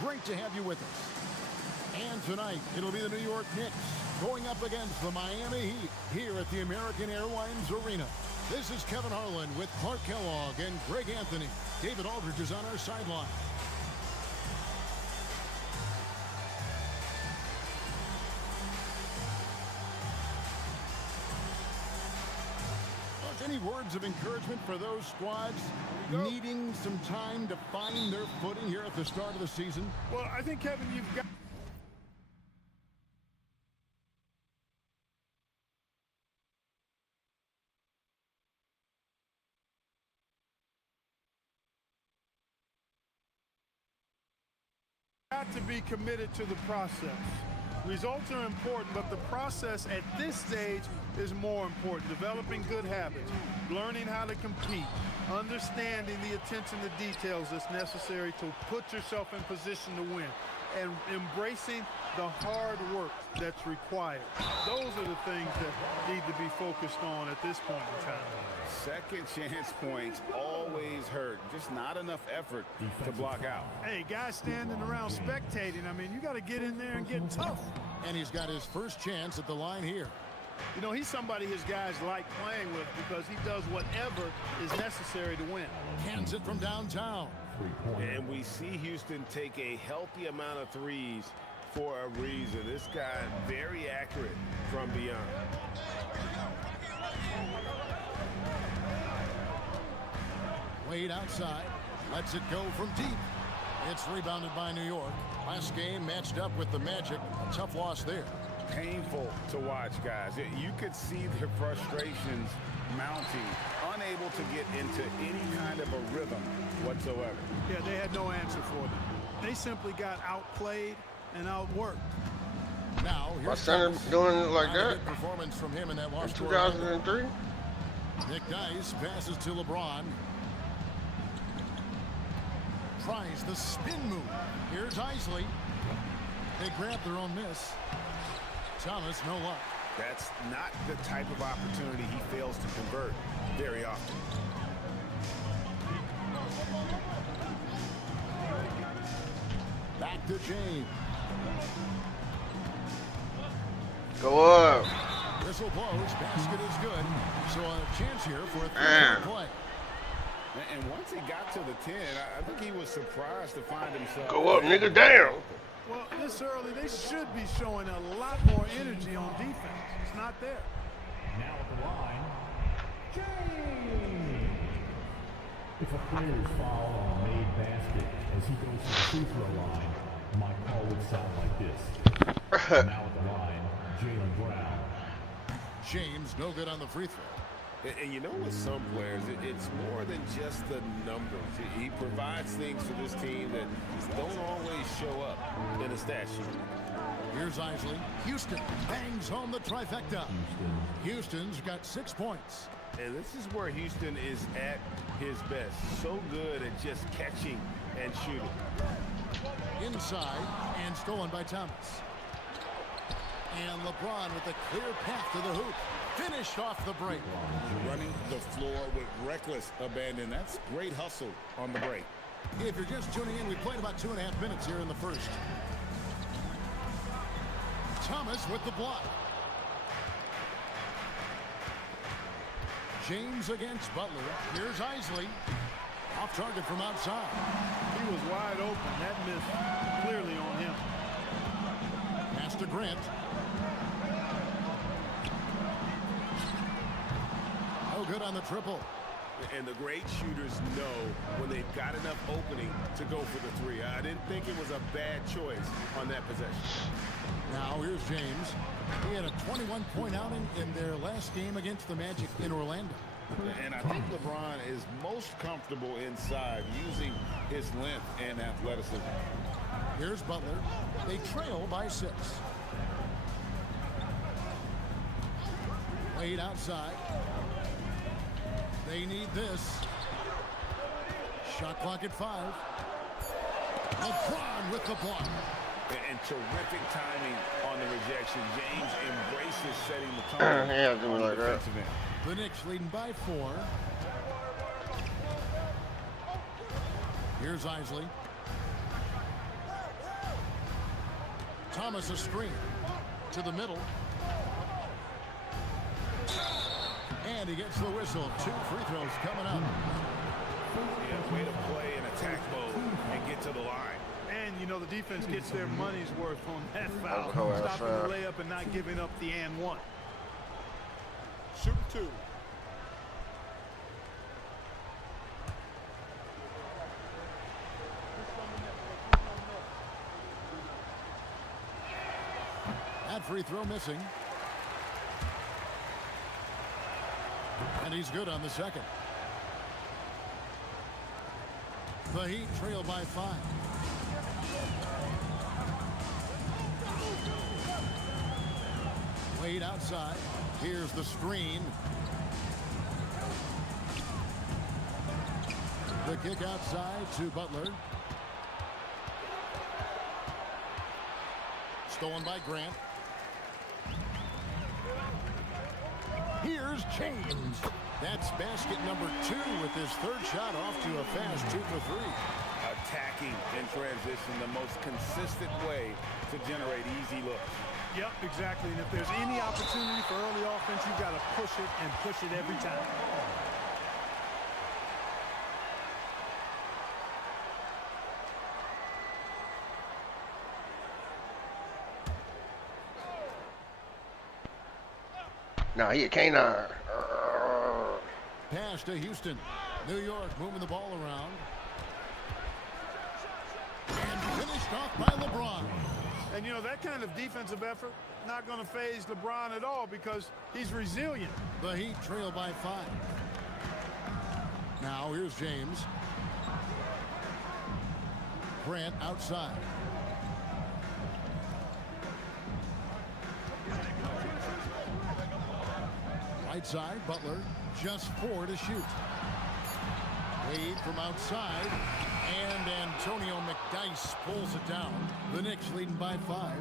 Great to have you with us. And tonight, it'll be the New York Knicks going up against the Miami Heat here at the American Airlines Arena. This is Kevin Harlan with Clark Kellogg and Greg Anthony. David Aldridge is on our sideline. Any words of encouragement for those squads needing some time to find their footing here at the start of the season? Well, I think, Kevin, you've got to be committed to the process. Results are important, but the process at this stage is more important. Developing good habits, learning how to compete, understanding the attention to details that's necessary to put yourself in position to win, and embracing the hard work that's required. Those are the things that need to be focused on at this point in time. Second chance points always hurt. Just not enough effort to block out. Hey, guys standing around spectating, I mean, you got to get in there and get tough. And he's got his first chance at the line here. You know, he's somebody his guys like playing with because he does whatever is necessary to win. Hands it from downtown. And we see Houston take a healthy amount of threes for a reason. This guy very accurate from beyond. Wade outside, lets it go from deep. It's rebounded by New York. Last game matched up with the Magic. A tough loss there. Painful to watch, guys. You could see their frustrations mounting, unable to get into any kind of a rhythm whatsoever. Yeah, they had no answer for them. They simply got outplayed and outworked. Now, my center doing it like that. Performance from him in that loss. 2003. Nick Dice passes to LeBron. Tries the spin move. Here's Isley. They grab their own miss. Thomas, no luck. That's not the type of opportunity he fails to convert very often. Back to James. Go up. Whistle blows. Basket is good. So a chance here for a three-point play. And once he got to the 10, I think he was surprised to find himself. Go up, nigga, down. Well, this early, they should be showing a lot more energy on defense. It's not there. Now at the line, James. If a player's foul on a made basket as he goes to the free throw line, my call would sound like this. Now at the line, Jaylen Brown. James, no good on the free throw. And you know, with some players, it's more than just the numbers. He provides things for this team that don't always show up in a stat sheet. Here's Isley. Houston bangs home the trifecta. Houston's got 6 points. And this is where Houston is at his best. So good at just catching and shooting. Inside and stolen by Thomas. And LeBron with a clear path to the hoop. Finished off the break. Running the floor with reckless abandon. That's great hustle on the break. If you're just tuning in, we played about 2.5 minutes here in the first. Thomas with the block. James against Butler. Here's Isley. Off target from outside. He was wide open. That missed clearly on him. Pass to Grant. No good on the triple. And the great shooters know when they've got enough opening to go for the three. I didn't think it was a bad choice on that possession. Now here's James. He had a 21-point outing in their last game against the Magic in Orlando. And I think LeBron is most comfortable inside using his length and athleticism. Here's Butler. They trail by 6. Wade outside. They need this. Shot clock at 5. LeBron with the block. And terrific timing on the rejection. James embraces setting the tone. Yeah, do it like that. The Knicks leading by 4. Here's Isley. Thomas a screen to the middle. And he gets the whistle. 2 free throws coming up. Yeah, way to play in attack mode and get to the line. And, you know, the defense gets their money's worth on that was a foul. whole ass Stopping foul. the layup and not giving up the and one. Shoot 2. That free throw missing. And he's good on the second. The Heat trail by 5. Wade outside. Here's the screen. The kick outside to Butler. Stolen by Grant. Here's James. That's basket number 2 with his 3rd shot off to a fast 2 for 3. Attacking in transition, the most consistent way to generate easy looks. Yep, exactly. And if there's any opportunity for early offense, you've got to push it and push it every time. Nah, he a canine. Pass to Houston. New York moving the ball around. And finished off by LeBron. And, you know, that kind of defensive effort, not going to phase LeBron at all because he's resilient. The Heat trail by 5. Now here's James. Grant outside. Right side, Butler, just 4 to shoot. Wade from outside, and Antonio McDyess pulls it down. The Knicks leading by 5.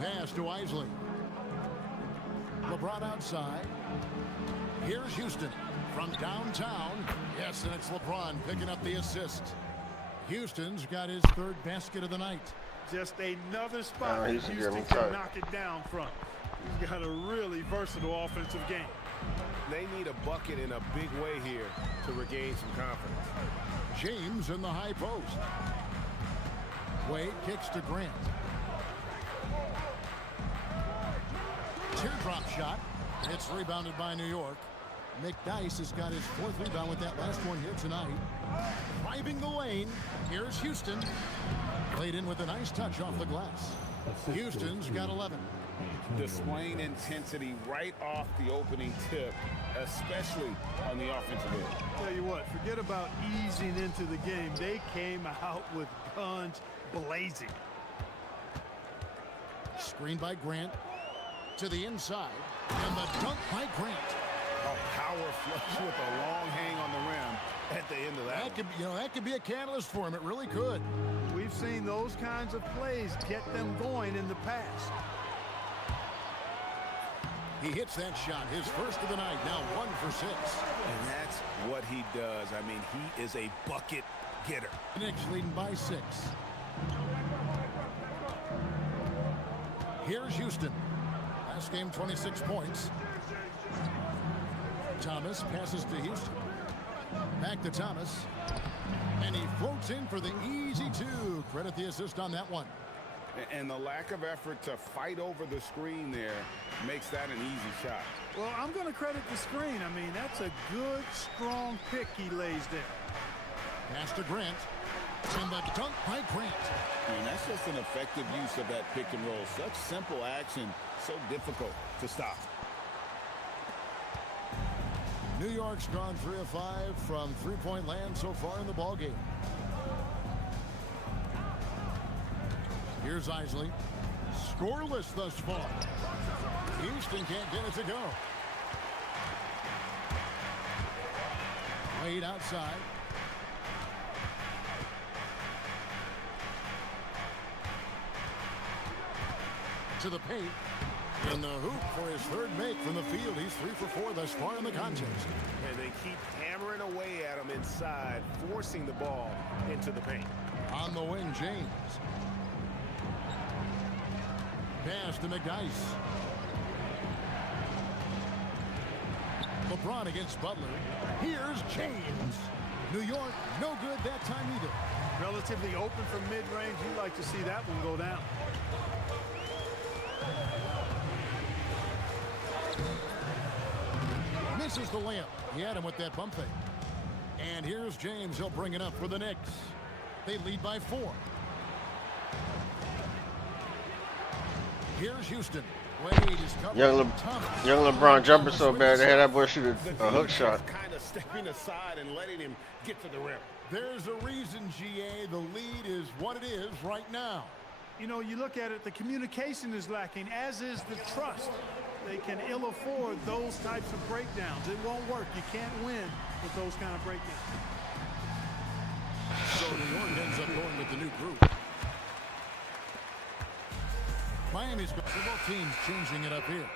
Pass to Isley. LeBron outside. Here's Houston from downtown. Yes, and it's LeBron picking up the assist. Houston's got his 3rd basket of the night. Just another spot that Houston Houston getting can tight. knock it down from. He's got a really versatile offensive game. They need a bucket in a big way here to regain some confidence. James in the high post. Wade kicks to Grant. Teardrop shot. It's rebounded by New York. McDyess has got his 4th rebound with that last one here tonight. Driving the lane. Here's Houston. Played in with a nice touch off the glass. Houston's got 11. Displaying intensity right off the opening tip, especially on the offensive end. Tell you what, forget about easing into the game. They came out with guns blazing. Screened by Grant. To the inside. And the dunk by Grant. A power flush with a long hang on the rim at the end of that. That could be a catalyst for him. It really could. We've seen those kinds of plays get them going in the past. He hits that shot, his 1st of the night, now 1 for 6. And that's what he does. I mean, he is a bucket getter. Knicks leading by 6. Here's Houston. Last game, 26 points. Thomas passes to Houston. Back to Thomas. And he floats in for the easy 2. Credit the assist on that one. And the lack of effort to fight over the screen there makes that an easy shot. Well, I'm going to credit the screen. I mean, that's a good, strong pick he lays there. Pass to Grant. And the dunk by Grant. And that's just an effective use of that pick and roll. Such simple action, so difficult to stop. New York's gone 3 of 5 from 3-point land so far in the ballgame. Here's Isley. Scoreless thus far. Houston can't get it to go. Wade outside. To the paint. In the hoop for his 3rd make from the field. He's 3 for 4 thus far in the contest. And they keep hammering away at him inside, forcing the ball into the paint. On the wing, James. Pass to McDice. LeBron against Butler. Here's James. New York, no good that time either. Relatively open from mid-range. You'd like to see that one go down. Misses the layup. He had him with that bump fake. And here's James. He'll bring it up for the Knicks. They lead by 4. Here's Houston. Wade is Young LeBron jumping so bad they had that boy shoot a hook shot. Kind of stepping aside and letting him get to the rim. There's a reason, GA. The lead is what it is right now. You know, you look at it, the communication is lacking, as is the trust. They can ill afford those types of breakdowns. It won't work. You can't win with those kind of breakdowns. So New York ends up going with the new group. Miami's got both teams changing it up here.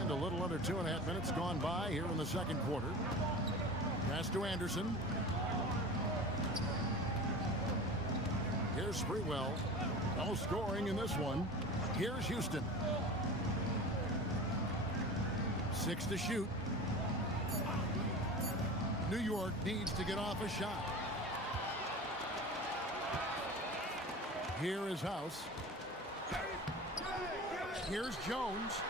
And a little under 2.5 minutes gone by here in the second quarter. Pass to Anderson. Here's Sprewell. No scoring in this one. Here's Houston. 6 to shoot. New York needs to get off a shot. Here is House. Here's Jones.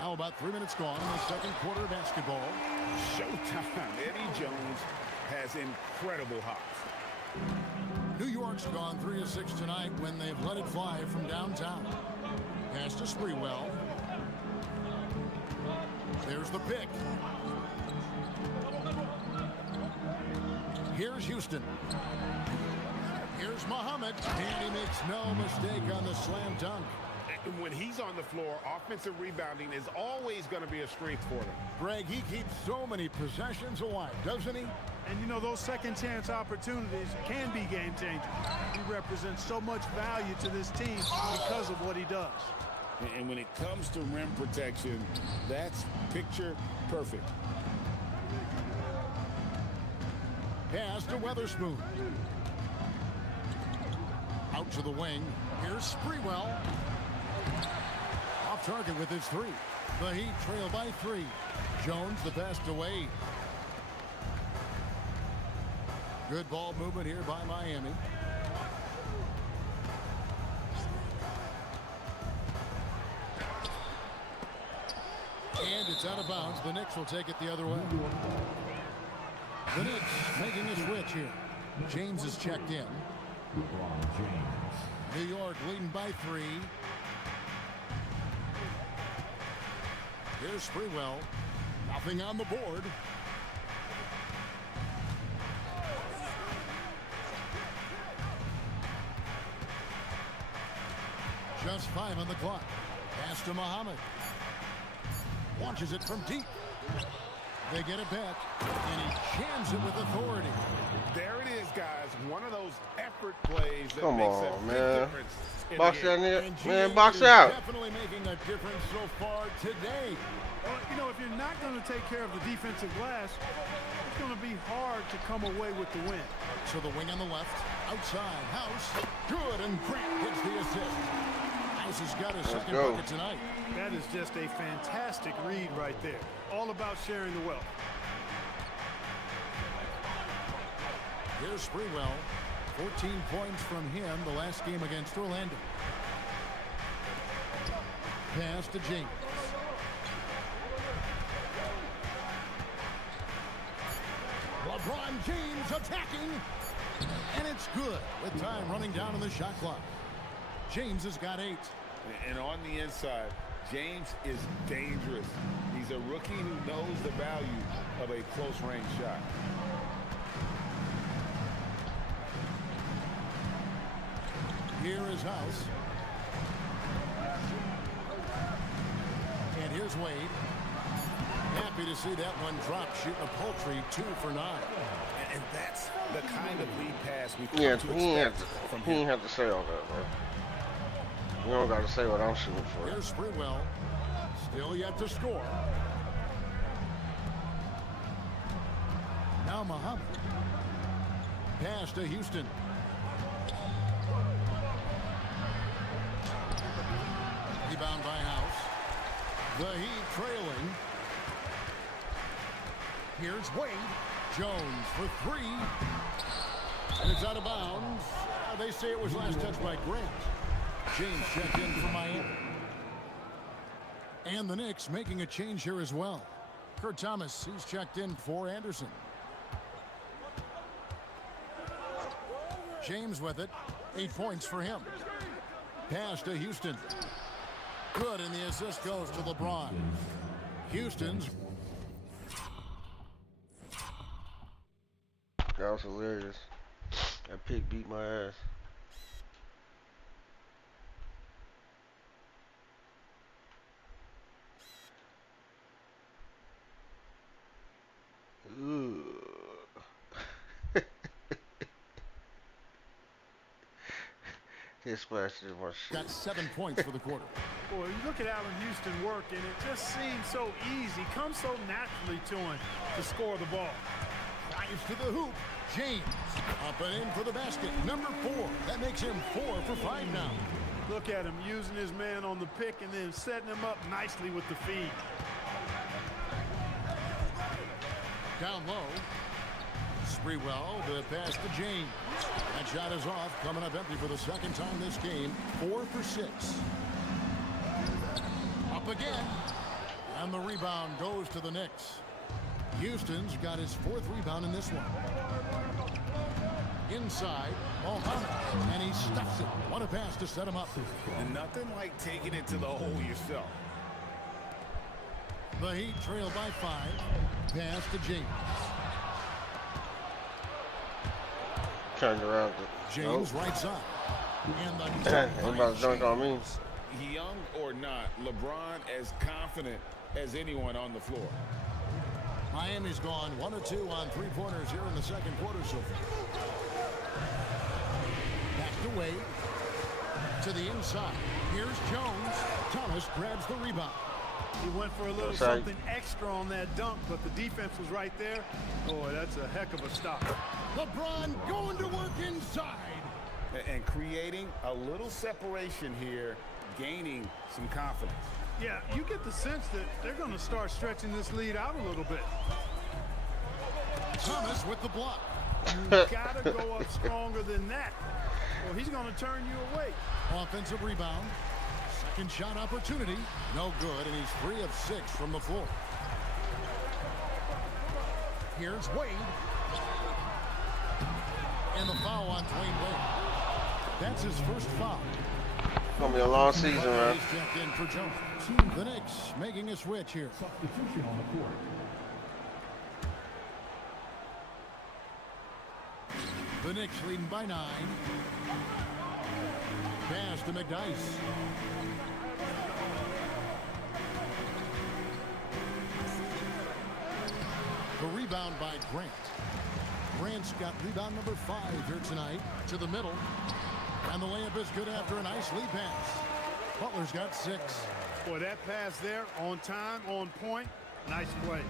Now about 3 minutes gone in the second quarter of basketball. Showtime. Eddie Jones has incredible hops. New York's gone 3 of 6 tonight when they've let it fly from downtown. Pass to Sprewell. There's the pick. Here's Houston. Here's Muhammad. And he makes no mistake on the slam dunk. When he's on the floor, offensive rebounding is always going to be a strength for them. Greg, he keeps so many possessions alive, doesn't he? And, you know, those second chance opportunities can be game changers. He represents so much value to this team because of what he does. And when it comes to rim protection, that's picture perfect. Pass to Weatherspoon. Out to the wing. Here's Sprewell. Off target with his 3. The Heat trail by 3. Jones the pass to Wade. Good ball movement here by Miami. And it's out of bounds. The Knicks will take it the other way. The Knicks making a switch here. James is checked in. LeBron James. New York leading by 3. Here's Sprewell. Nothing on the board. Just 5 on the clock. Pass to Muhammad. Launches it from deep. They get it back, and he jams it with authority. There it is, guys. One of those effort plays that Come makes on, a big man. difference. Box that nigga. And Man, GA box is out. Definitely making a difference so far today. Well, you know, if you're not going to take care of the defensive glass, it's going to be hard to come away with the win. So the wing on the left, outside, House, good, and Grant gets the assist. House has got his second go. bucket tonight. That is just a fantastic read right there. All about sharing the wealth. Here's Sprewell, 14 points from him the last game against Orlando. Pass to James. LeBron James attacking, and it's good with time running down on the shot clock. James has got 8. And on the inside, James is dangerous. He's a rookie who knows the value of a close-range shot. Here is House. And here's Wade. Happy to see that one drop, shooting a paltry 2 for 9. And that's the kind of lead pass we Yeah, come to he ain't expect from he ain't him. have to say all that, man. You don't got to say what I'm shooting for. Here's Sprewell. Still yet to score. Now Now Muhammad. Pass to Houston. Rebound by House. The Heat trailing. Here's Wade. Jones for three. And it's out of bounds. They say it was last touched by Grant. James checked in for Miami. And the Knicks making a change here as well. Kurt Thomas, he's checked in for Anderson. James with it. 8 points for him. Pass to Houston. Good, and the assist goes to LeBron. Houston's. That was hilarious. That pick beat my ass. Ooh. He splashed in my shit. Got 7 points for the quarter. Boy, you look at Allen Houston work, and it just seems so easy, comes so naturally to him to score the ball. Drives to the hoop. James up and in for the basket. Number 4. That makes him 4 for 5 now. Look at him using his man on the pick and then setting him up nicely with the feed. Down low. Sprewell, the pass to James. That shot is off, coming up empty for the second time this game. 4 for 6. Up again. And the rebound goes to the Knicks. Houston's got his 4th rebound in this one. Inside, Muhammad, and he stuffs it. What a pass to set him up. And nothing like taking it to the hole yourself. The Heat trail by 5. Pass to James. Turned around. James right side. And the He about to dunk on me. Young or not, LeBron as confident as anyone on the floor. Miami's gone 1 of 2 on 3-pointers here in the second quarter so far. Back to Wade. To the inside. Here's Jones. Thomas grabs the rebound. He went for a little something extra on that dunk, but the defense was right there. Boy, that's a heck of a stop. LeBron going to work inside. And creating a little separation here, gaining some confidence. Yeah, you get the sense that they're going to start stretching this lead out a little bit. Thomas with the block. You got to go up stronger than that, or he's going to turn you away. Offensive rebound. Second shot opportunity. No good, and he's 3 of 6 from the floor. Here's Wade. And the foul on Dwayne Wade. That's his first foul. Gonna be a long season, man. He's checked in for Jones. The Knicks making a switch here. Substitution on the court. The Knicks leading by 9. Pass to McDyess. The rebound by Grant. Grant's got rebound number 5 here tonight. To the middle. And the layup is good after a nice lead pass. Butler's got 6. Boy, that pass there, on time, on point, nice play.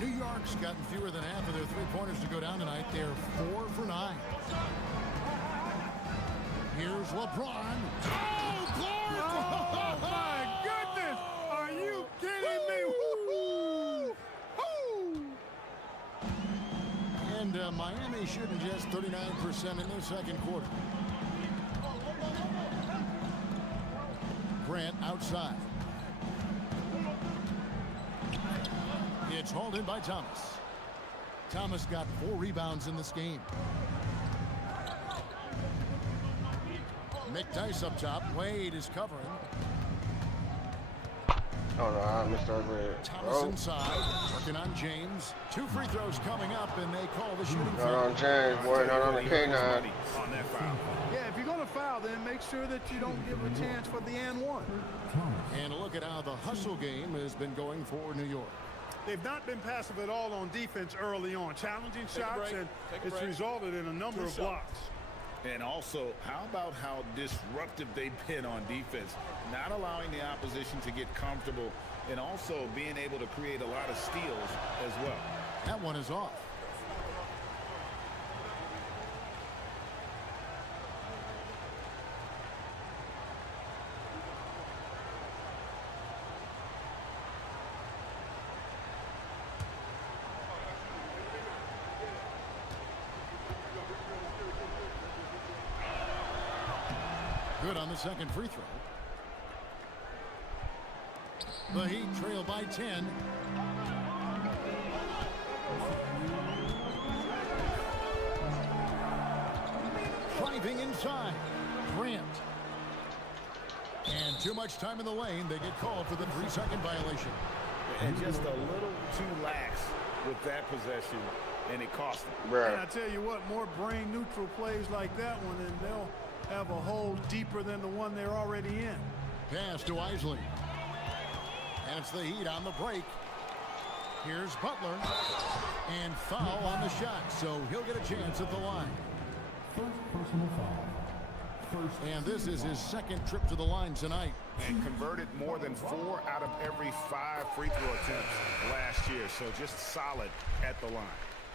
New York's gotten fewer than half of their 3-pointers to go down tonight. They're 4 for 9. Here's LeBron. Oh, Clark! Oh, my goodness! Are you kidding me? Woo-hoo! Woo! And Miami shooting just 39% in the second quarter. Grant outside. It's hauled in by Thomas. Thomas got 4 rebounds in this game. McDyess up top. Wade is covering. Oh no, I missed that red. Thomas inside, working on James. 2 free throws coming up, and they call the shooting Not foul. on James, boy, not on the K9. On that foul. Yeah, if you're going to foul, then make sure that you don't give a chance for the and one. And look at how the hustle game has been going for New York. They've not been passive at all on defense early on. Challenging shots, and it's resulted in a number of blocks. And also, how about how disruptive they've been on defense, not allowing the opposition to get comfortable, and also being able to create a lot of steals as well. That one is off. good on the second free throw. The Heat trail by 10. Driving inside. Grant. And too much time in the lane. They get called for the 3-second violation. And just a little too lax with that possession, and it cost them. Bruh. And I tell you what, more brain-neutral plays like that one, and they'll have a hole deeper than the one they're already in. Pass to Isley. And it's the Heat on the break. Here's Butler. And foul on the shot, so he'll get a chance at the line. First personal foul. And this is his second trip to the line tonight. And converted more than 4 out of every 5 free throw attempts last year. So just solid at the line.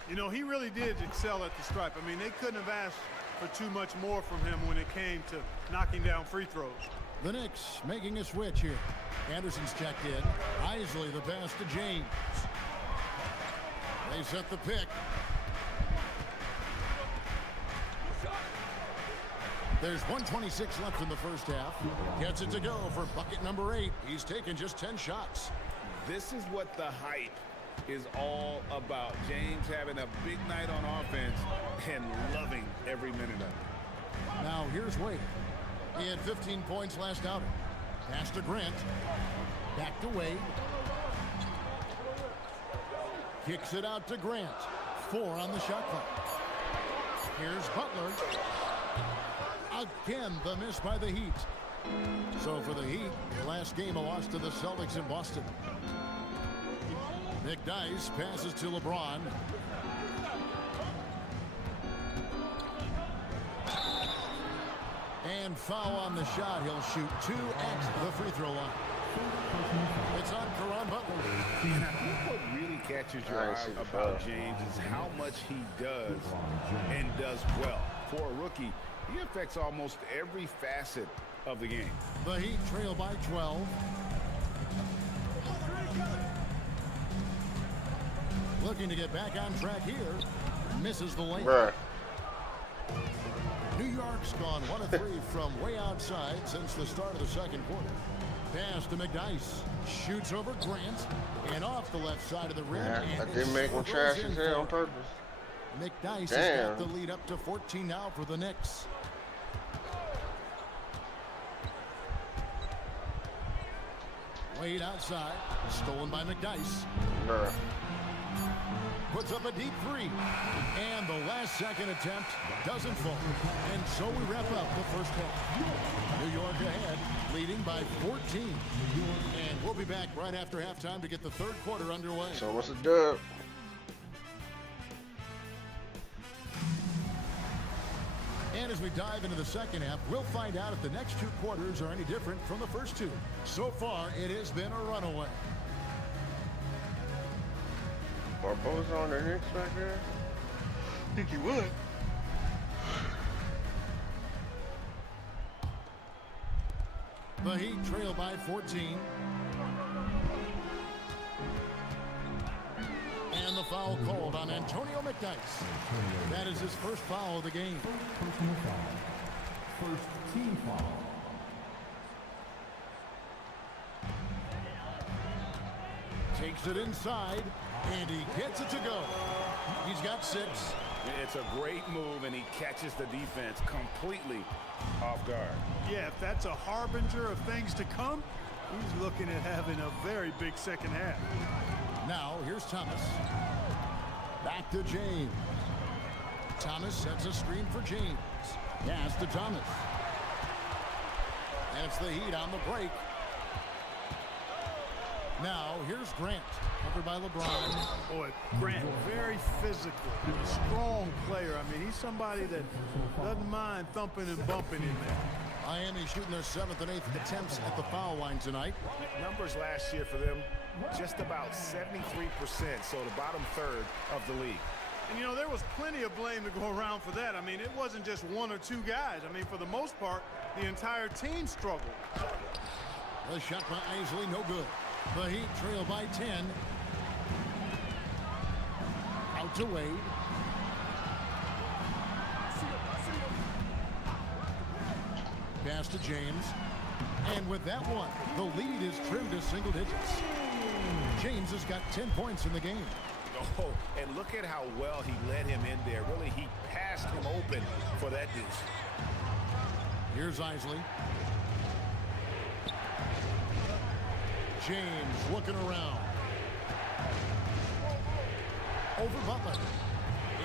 You know, he really did excel at the stripe. I mean, they couldn't have asked for too much more from him when it came to knocking down free throws. The Knicks making a switch here. Anderson's checked in. Isley the pass to James. They set the pick. There's 1:26 left in the first half. Gets it to go for bucket number 8. He's taken just 10 shots. This is what the hype is all about. James having a big night on offense and loving every minute of it. Now here's Wade. He had 15 points last outing. Pass to Grant. Back to Wade. Kicks it out to Grant. 4 on the shot clock. Here's Butler. Again, the miss by the Heat. So for the Heat, last game a loss to the Celtics in Boston. McDyess passes to LeBron. And foul on the shot. He'll shoot 2 at the free throw line. It's on Caron Butler. And I think what really catches your eye about James is how much he does and does well. For a rookie, he affects almost every facet of the game. The Heat trail by 12. Looking to get back on track here. Misses the lane. Bruh. New York's gone 1 of 3 from way outside since the start of the second quarter. Pass to McDyess. Shoots over Grant. And off the left side of the rim. Yeah, And I didn't make him trash his head on purpose. McDyess has Damn. got the lead up to 14 now for the Knicks. Wade outside. Stolen by McDyess. Bruh. Puts up a deep 3. And the last second attempt doesn't fall. And so we wrap up the first half. New York ahead, leading by 14. And we'll be back right after halftime to get the third quarter underway. So what's the dub? And as we dive into the second half, we'll find out if the next 2 quarters are any different from the first 2. So far, it has been a runaway. Barbo's on the Knicks back there? I think he would. The Heat trail by 14. And the foul called on Antonio McDyess. That is his first foul of the game. Personal foul. First team foul. Takes it inside, and he gets it to go. He's got 6. It's a great move, and he catches the defense completely off guard. Yeah, if that's a harbinger of things to come, he's looking at having a very big second half. Now, here's Thomas. Back to James. Thomas sets a screen for James. Pass to Thomas. And it's the Heat on the break. Now, here's Grant. Covered by LeBron. Boy, Grant, very physical, a strong player. I mean, he's somebody that doesn't mind thumping and bumping in there. Miami shooting their 7th and 8th attempts at the foul line tonight. Numbers last year for them, just about 73%, so the bottom third of the league. And, you know, there was plenty of blame to go around for that. I mean, it wasn't just 1 or 2 guys. I mean, for the most part, the entire team struggled. The shot by Isley, no good. The Heat trail by 10. Out to Wade. Pass to James. And with that one, the lead is trimmed to single digits. James has got 10 points in the game. Oh, and look at how well he led him in there. Really, he passed him open for that deuce. Here's Isley. James looking around. Over Butler.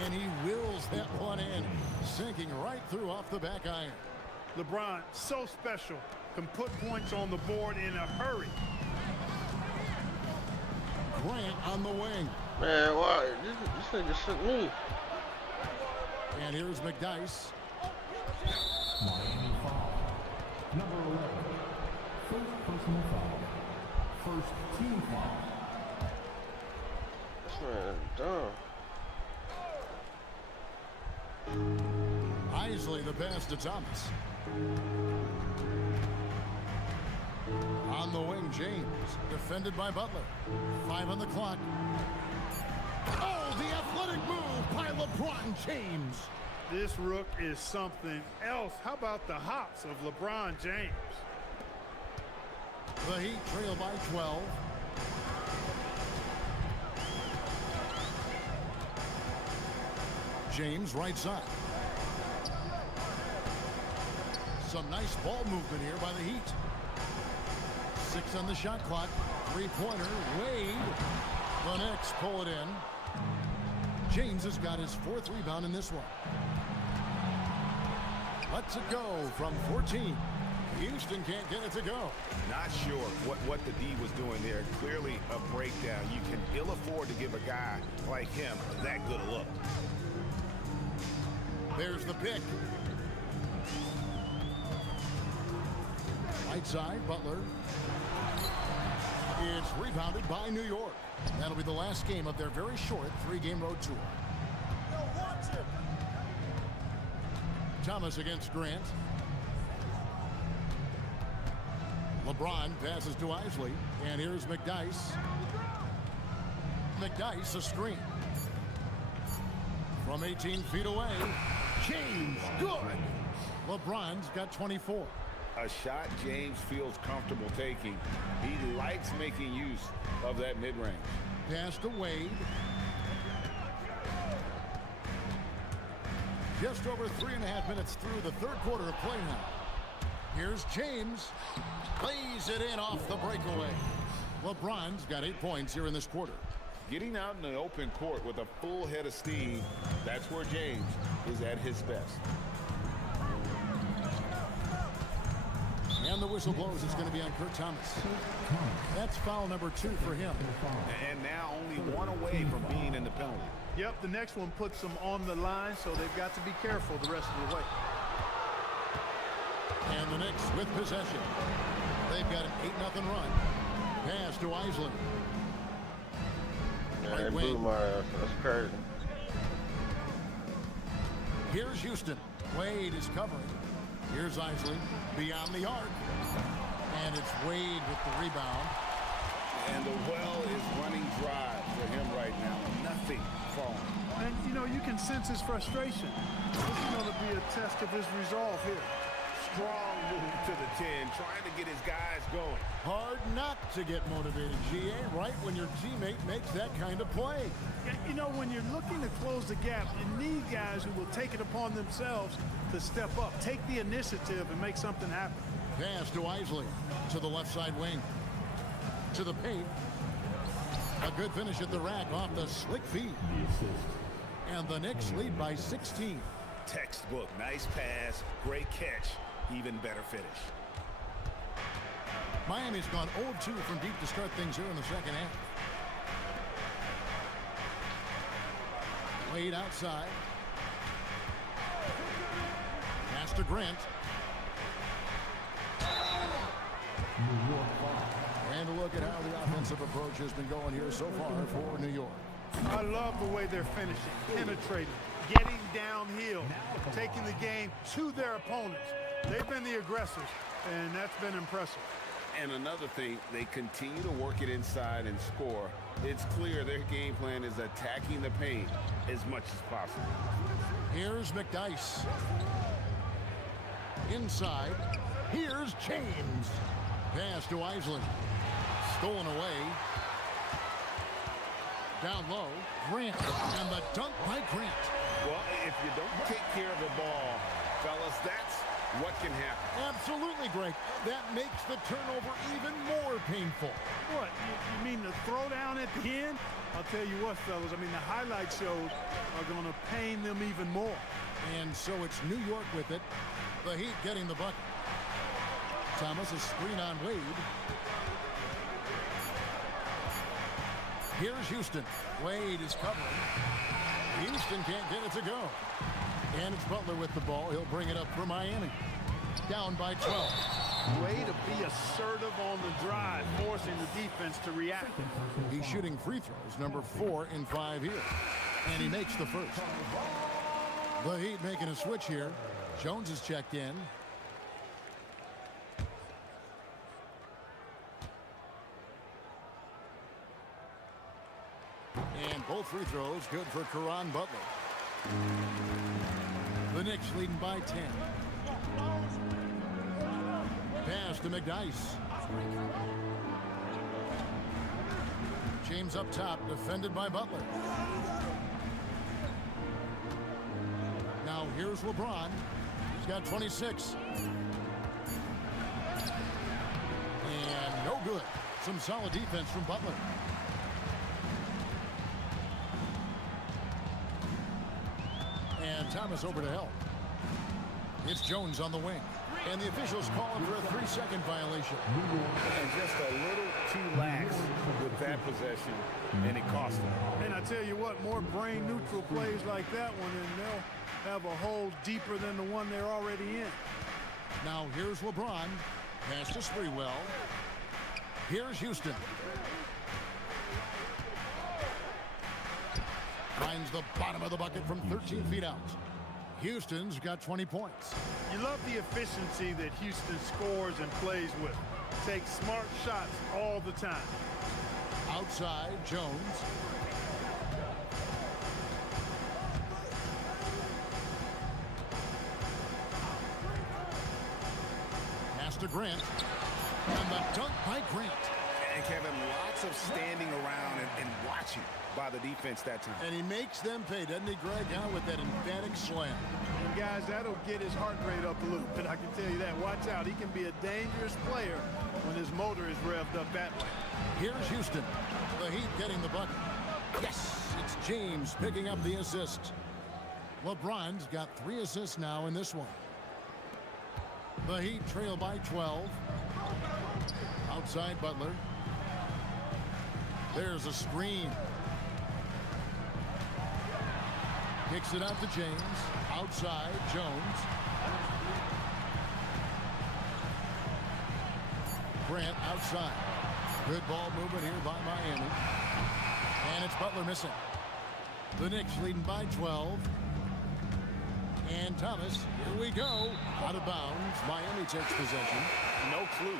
And he wills that one in, sinking right through off the back iron. LeBron, so special. Can put points on the board in a hurry. Grant on the wing. Man, why? This nigga shook me. And here's McDyess. Miami foul. Number 11. First personal foul. First team foul. This man dumb. Isley the pass to Thomas. On the wing, James. Defended by Butler. 5 on the clock. Oh, the athletic move by LeBron James. This rook is something else. How about the hops of LeBron James? The Heat trail by 12. James right side. Some nice ball movement here by the Heat. 6 on the shot clock. 3-pointer. Wade. The Knicks pull it in. James has got his 4th rebound in this one. Lets it go from 14. Houston can't get it to go. Not sure what the D was doing there. Clearly a breakdown. You can ill afford to give a guy like him that good a look. There's the pick. Right side, Butler. It's rebounded by New York. That'll be the last game of their very short 3-game road tour. Thomas against Grant. LeBron passes to Isley. And here's McDyess. McDyess a screen. From 18 feet away. James, good. LeBron's got 24. A shot James feels comfortable taking. He likes making use of that mid-range. Pass to Wade. Just over 3.5 minutes through the third quarter of play now. Here's James. Lays it in off the breakaway. LeBron's got 8 points here in this quarter. Getting out in the open court with a full head of steam, that's where James is at his best. And the whistle blows. It's going to be on Kurt Thomas. That's foul number 2 for him. And now only 1 away from being in the penalty. Yep, the next one puts them on the line, so they've got to be careful the rest of the way. And the Knicks with possession. They've got an 8-0 run. Pass to Isley. Yeah, Right they wing. blew my ass. That's crazy. Here's Houston. Wade is covering. Here's Isley beyond the arc. And it's Wade with the rebound. And the well is running dry for him right now. Nothing falling. And, you know, you can sense his frustration. This is going to be a test of his resolve here. Strong move to the 10, trying to get his guys going. Hard not to get motivated, GA, right when your teammate makes that kind of play. You know, when you're looking to close the gap, you need guys who will take it upon themselves to step up, take the initiative, and make something happen. Pass to Isley to the left side wing. To the paint. A good finish at the rack off the slick feed. The assist. And the Knicks lead by 16. Textbook, nice pass, great catch, even better finish. Miami's gone 0-2 from deep to start things here in the second half. Wade outside. Pass to Grant. New York foul. And a look at how the offensive approach has been going here so far for New York. I love the way they're finishing, penetrating, getting downhill, taking the game to their opponents. They've been the aggressors, and that's been impressive. And another thing, they continue to work it inside and score. It's clear their game plan is attacking the paint as much as possible. Here's McDyess. Inside. Here's James. Pass to Isley. Stolen away. Down low, Grant, and the dunk by Grant. Well, if you don't take care of the ball, fellas, that's what can happen. Absolutely, Greg. That makes the turnover even more painful. What, you mean the throwdown at the end? I'll tell you what, fellas, I mean, the highlight shows are going to pain them even more. And so it's New York with it. The Heat getting the bucket. Thomas, a screen on Wade. Here's Houston. Wade is covering. Houston can't get it to go. And it's Butler with the ball. He'll bring it up for Miami. Down by 12. Way to be assertive on the drive, forcing the defense to react. He's shooting free throws, number 4 in 5 here. And he makes the first. The Heat making a switch here. Jones is checked in. And both free throws good for Caron Butler. The Knicks leading by 10. Pass to McDyess. James up top, defended by Butler. Now here's LeBron. He's got 26. And no good. Some solid defense from Butler. And Thomas over to help. It's Jones on the wing. And the officials call him for a 3-second violation. And just a little too lax with that possession, and it cost them. And I tell you what, more brain-neutral plays like that one, and they'll have a hole deeper than the one they're already in. Now here's LeBron. Pass to Sprewell. Here's Houston. Finds the bottom of the bucket from 13 feet out. Houston's got 20 points. You love the efficiency that Houston scores and plays with. Takes smart shots all the time. Outside, Jones. Pass to Grant. And the dunk by Grant. And Kevin, lots of standing around and watching by the defense that time. And he makes them pay, doesn't he, Greg? Out with that emphatic slam. And guys, that'll get his heart rate up a little bit. I can tell you that. Watch out. He can be a dangerous player when his motor is revved up that way. Here's Houston. The Heat getting the bucket. Yes, it's James picking up the assist. LeBron's got 3 assists now in this one. The Heat trail by 12. Outside Butler. There's a screen. Kicks it out to James. Outside, Jones. Grant outside. Good ball movement here by Miami. And it's Butler missing. The Knicks leading by 12. And Thomas, here we go. Out of bounds. Miami takes possession. No clue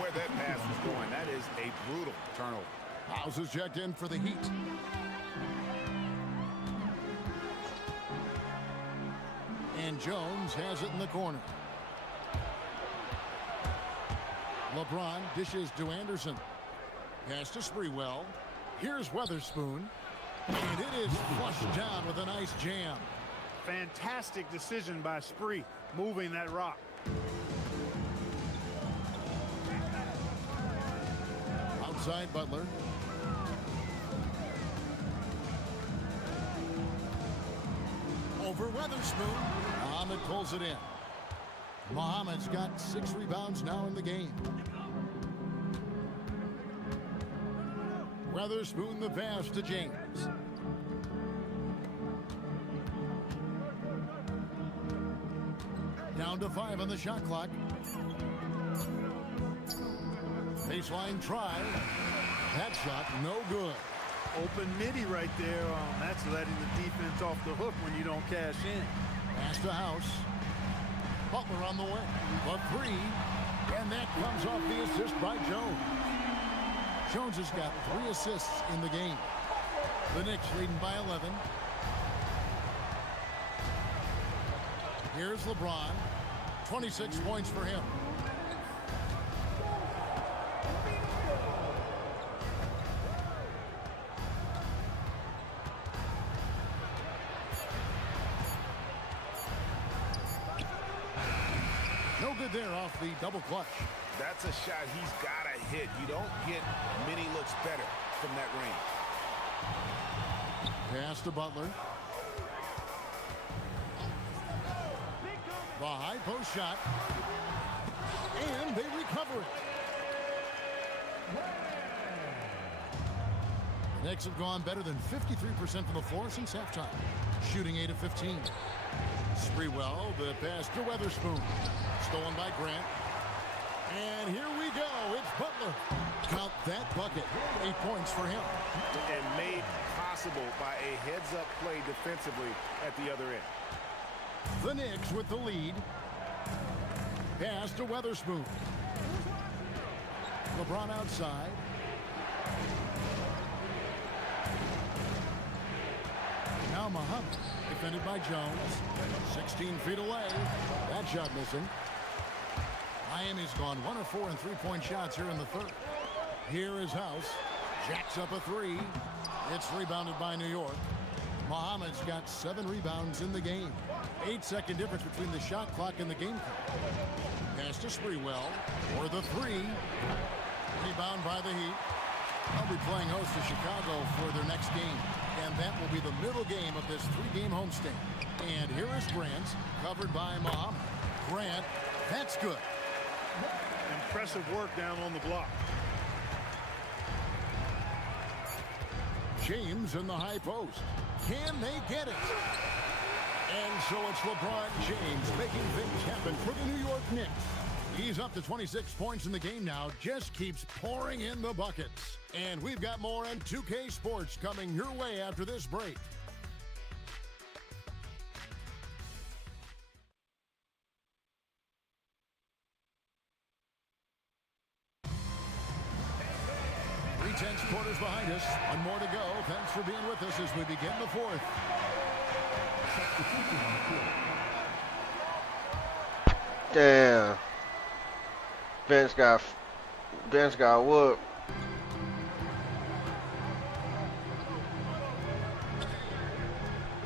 where that pass was going. That is a brutal turnover. House is checked in for the Heat. And Jones has it in the corner. LeBron dishes to Anderson. Pass to Sprewell. Here's Weatherspoon. And it is flushed down with a nice jam. Fantastic decision by Spree, moving that rock. Outside Butler. Over Weatherspoon. Muhammad pulls it in. Muhammad's got 6 rebounds now in the game. Weatherspoon the pass to James. Down to 5 on the shot clock. Baseline try. That shot no good. Open midi right there. That's letting the defense off the hook when you don't cash in. Pass to House. Butler on the wing. A 3. And that comes off the assist by Jones. Jones has got 3 assists in the game. The Knicks leading by 11. Here's LeBron. 26 points for him. good there off the double clutch. That's a shot he's got to hit. You don't get many looks better from that range. Pass to Butler. The high post shot. And they recover it. The Knicks have gone better than 53% from the floor since halftime, shooting 8 of 15. Sprewell, the pass to Weatherspoon. Stolen by Grant. And here we go. It's Butler. Count that bucket. 8 points for him. And made possible by a heads-up play defensively at the other end. The Knicks with the lead. Pass to Weatherspoon. LeBron outside. Now Muhammad, defended by Jones. 16 feet away. That shot missing. Miami's gone 1 of 4 in three-point shots here in the third. Here is House. Jacks up a three. It's rebounded by New York. Muhammad's got 7 rebounds in the game. 8-second difference between the shot clock and the game clock. Pass to Sprewell for the three. Rebound by the Heat. They'll be playing host to Chicago for their next game. And that will be the middle game of this 3-game homestand. And here is Grant, covered by Muhammad. Grant, that's good. Impressive work down on the block. James in the high post. Can they get it? And so it's LeBron James making things happen for the New York Knicks. He's up to 26 points in the game now. Just keeps pouring in the buckets. And we've got more on 2K Sports coming your way after this break. Tense quarters behind us. One more to go. Thanks for being with us as we begin the fourth. Damn. Ben's got whooped.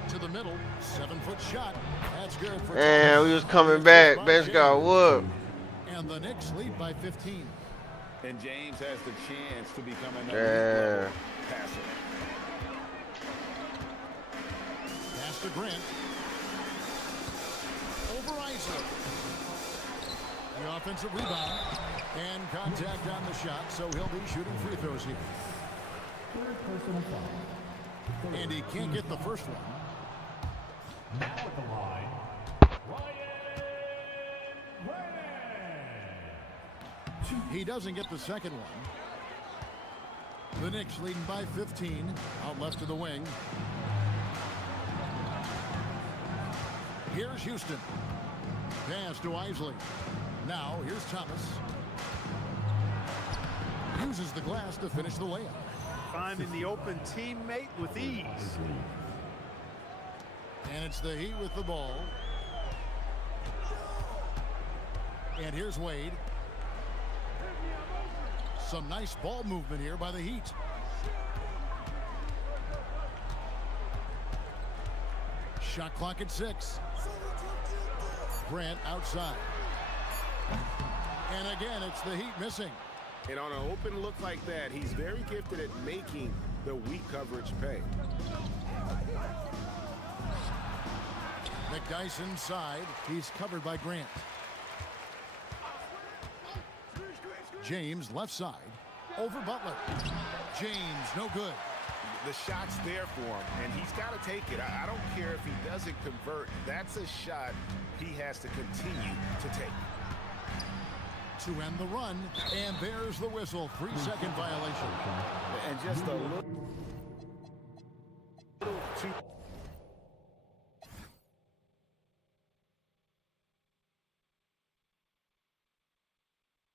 To the middle. 7-foot shot. That's good for. And we was coming back. Ben's got whooped. And the Knicks lead by 15. And James has the chance to become another passer. Pass to Grant. Over Isley. The offensive rebound. And contact on the shot, so he'll be shooting free throws here. And he can't get the first one. Now at the line, He doesn't get the second one. The Knicks leading by 15. Out left to the wing. Here's Houston. Pass to Isley. Now here's Thomas. Uses the glass to finish the layup. Finding the open teammate with ease. And it's the Heat with the ball. And here's Wade. Some nice ball movement here by the Heat. Shot clock at 6. Grant outside. And again, it's the Heat missing. And on an open look like that, he's very gifted at making the weak coverage pay. McDyess inside. He's covered by Grant. James left side. Over Butler. James, no good. The shot's there for him, and he's got to take it. I don't care if he doesn't convert. That's a shot he has to continue to take. To end the run, and there's the whistle. 3-second violation. And just a little too